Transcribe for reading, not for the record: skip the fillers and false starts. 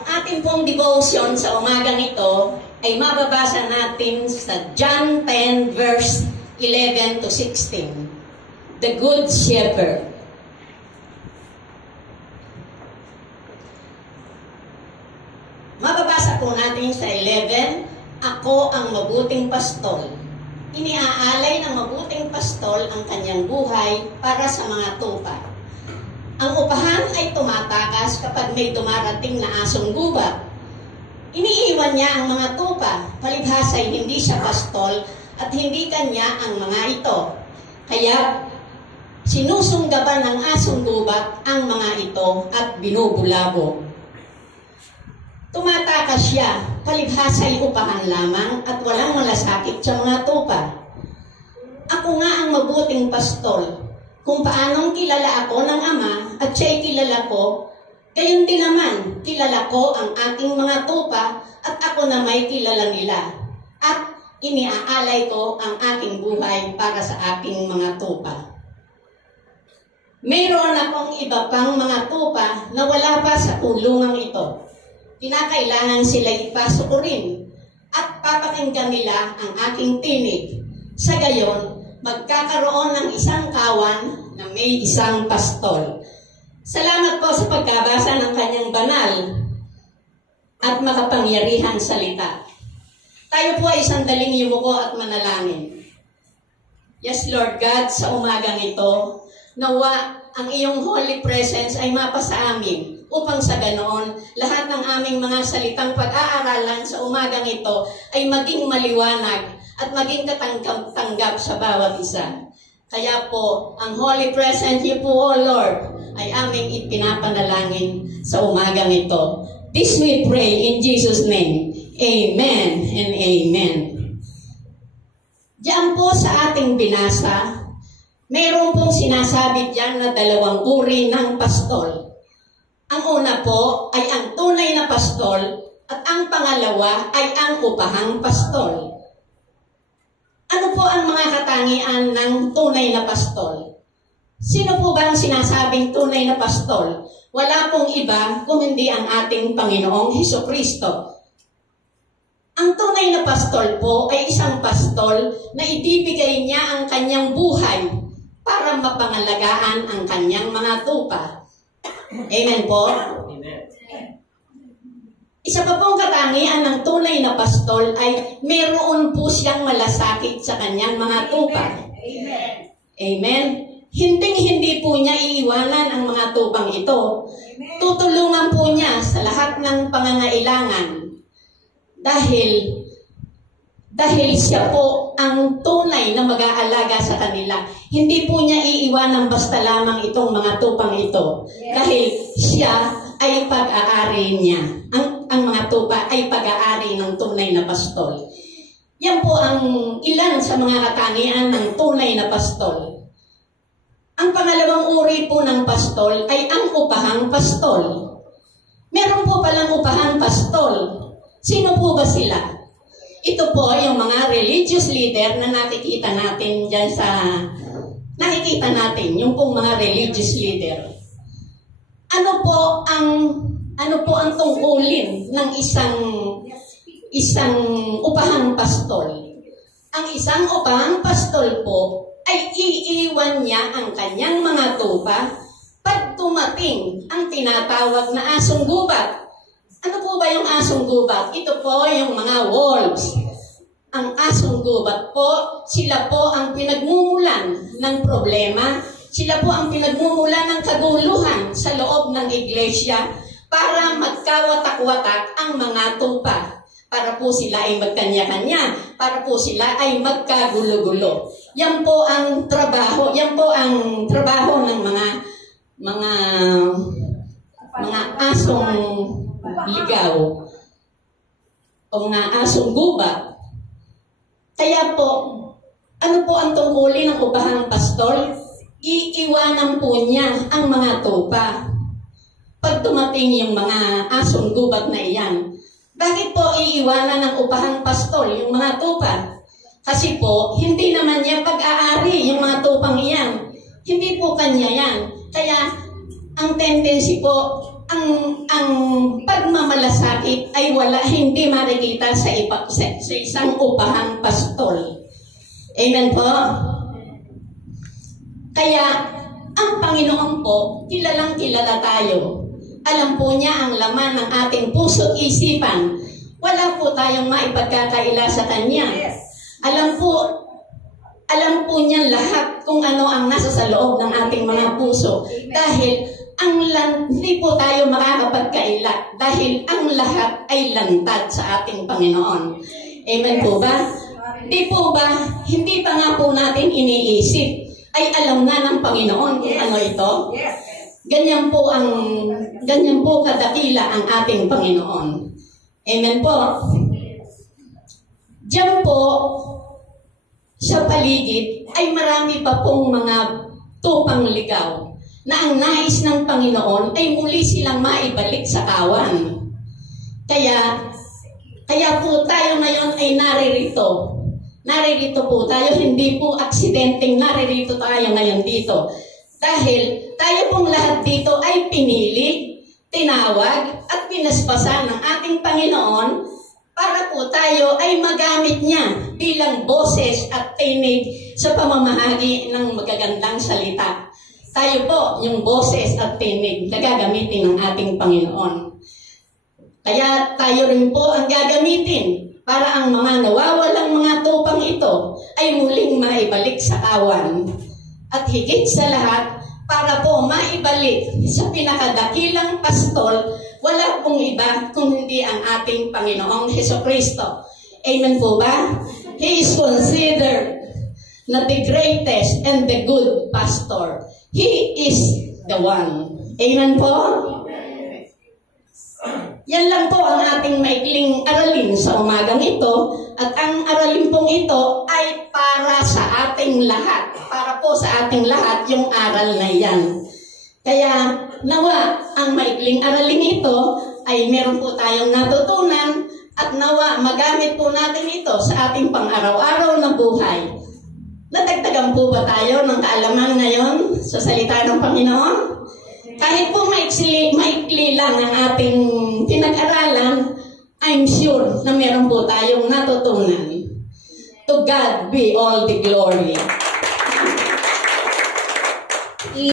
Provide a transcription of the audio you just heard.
Ang ating pong devotion sa umagang ito ay mababasa natin sa John 10 verse 11 to 16. The Good Shepherd. Mababasa po natin sa 11, Ako ang mabuting pastol. Iniaalay ng mabuting pastol ang kanyang buhay para sa mga tupa. Ang upahan ay tumatakas kapag may dumarating na asong gubat. Iniiwan niya ang mga tupa, palibhas ay hindi siya pastol at hindi kanya ang mga ito. Kaya sinusunggaban ng asong gubat ang mga ito at binubulabog. Tumatakas siya, palibhas ay upahan lamang at walang malasakit sa mga tupa. Ako nga ang mabuting pastol. Kung paanong kilala ako ng Ama at siya'y kilala ko, gayon din naman kilala ko ang aking mga tupa at ako na may kilala nila. At iniaalay ko ang aking buhay para sa aking mga tupa. Mayroon akong iba pang mga tupa na wala pa sa kulungang ito. Kinakailangan sila ipasukurin at papakinggan nila ang aking tinig. Sa gayon, magkakaroon ng isang kawan na may isang pastol. Salamat po sa pagkabasa ng kanyang banal at makapangyarihan salita. Tayo po ay sandaling yumuko at manalangin. Yes, Lord God, sa umagang ito, nawa ang iyong holy presence ay mapasa amin upang sa ganoon, lahat ng aming mga salitang pag-aaralan sa umagang ito ay maging maliwanag at maging katanggap sa bawat isa. Kaya po, ang holy presence niyo po, O Lord, ay aming ipinapanalangin sa umagang ito. This we pray in Jesus' name. Amen and amen. Diyan po sa ating binasa, mayroon pong sinasabi diyan na dalawang uri ng pastol. Ang una po ay ang tunay na pastol at ang pangalawa ay ang upahang pastol. Ano po ang mga katangian ng tunay na pastol? Sino po ba ang sinasabing tunay na pastol? Wala pong iba kung hindi ang ating Panginoong Hesukristo. Ang tunay na pastol po ay isang pastol na ibibigay niya ang kanyang buhay para mapangalagaan ang kanyang mga tupa. Amen po? Amen. Isa pa pong katangian ng tunay na pastol ay mayroon po siyang malasakit sa kanyang mga tupa. Amen. Amen. Hindi po niya iiwanan ang mga tupang ito. Amen. Tutulungan po niya sa lahat ng pangangailangan. Dahil siya po ang tunay na mag-aalaga sa kanila. Hindi po niya iiwanan basta lamang itong mga tupang ito. Yes. Dahil siya ay pag-aari niya. Ang mga tupa ay pag-aari ng tunay na pastol. Yan po ang ilan sa mga katangian ng tunay na pastol. Ang pangalawang uri po ng pastol ay ang upahang pastol. Meron po palang upahang pastol. Sino po ba sila? Ito po yung mga religious leader na nakikita natin dyan nakikita natin, yung pong mga religious leader. Ano po ang tungkulin ng isang upahang pastol? Ang isang upahang pastol po ay iiwan niya ang kanyang mga tupa pag tumating ang tinatawag na asong gubat. Ano po ba yung asong gubat? Ito po yung mga wolves. Ang asong gubat po, sila po ang pinagmumulan ng problema. Sila po ang pinagmumulan ng kaguluhan sa loob ng iglesia para magkawatak-watak ang mga tupa. Para po sila ay magkanya-kanya. Para po sila ay magkagulo-gulo. Yan po ang trabaho. Yan po ang trabaho ng mga asong ligaw o mga asong gubat. Kaya po, ano po ang tungkulin ng upahang pastol? Iiwanan po niya ang mga tupa pag tumating yung mga asong gubat na iyan. Bakit po iiwanan ng upahang pastol yung mga tupa? Kasi po, hindi naman niya pag-aari yung mga tupang iyan. Hindi po kanya yan. Kaya, ang tendency po, ang pagmamalasakit ay hindi makikita sa isang upahang pastol. Amen po? Kaya, ang Panginoon po, kilalang kilala tayo. Alam po niya ang laman ng ating puso at isipan. Wala po tayong maipagkakaila sa Kanya. Alam po niya lahat kung ano ang nasa sa loob ng ating mga puso. Dahil hindi po tayo makakapagkaila. Dahil ang lahat ay lantad sa ating Panginoon. Amen po ba? Hindi pa nga po natin iniisip. Ay alam na ng Panginoon kung ano ito. Ganyan po kadakila ang ating Panginoon. Amen po. Diyan po, sa paligid, ay marami pa pong mga tupang ligaw na ang nais ng Panginoon ay muli silang maibalik sa kawan. Kaya po tayo ngayon ay naririto. Naririto po tayo, hindi po aksidenteng naririto tayo ngayon dito. Dahil tayo pong lahat dito ay pinili, tinawag at pinaspasan ng ating Panginoon para po tayo ay magamit niya bilang boses at tinig sa pamamahagi ng magagandang salita. Tayo po yung boses at tinig na gagamitin ng ating Panginoon. Kaya tayo rin po ang gagamitin para ang mga nawawalang mga tupang ito ay muling maibalik sa kawan. At higit sa lahat, para po maibalik sa pinakadakilang pastol, wala pong iba kung hindi ang ating Panginoong Hesukristo. Amen po ba? He is considered na the greatest and the good pastor. He is the one. Amen po? Yan lang po ang ating maikling aralin sa umagang ito. At ang aralin pong ito ay para sa ating lahat. Para po sa ating lahat yung aral na yan. Kaya nawa ang maikling aralin ito ay meron po tayong natutunan at nawa magamit po natin ito sa ating pang-araw-araw na buhay. Nadagdagan po ba tayo ng kaalaman ngayon sa salita ng Panginoon? Kahit po maikli lang ang ating pinag-aralan, I'm sure na meron po tayong natutunan. To God be all the glory.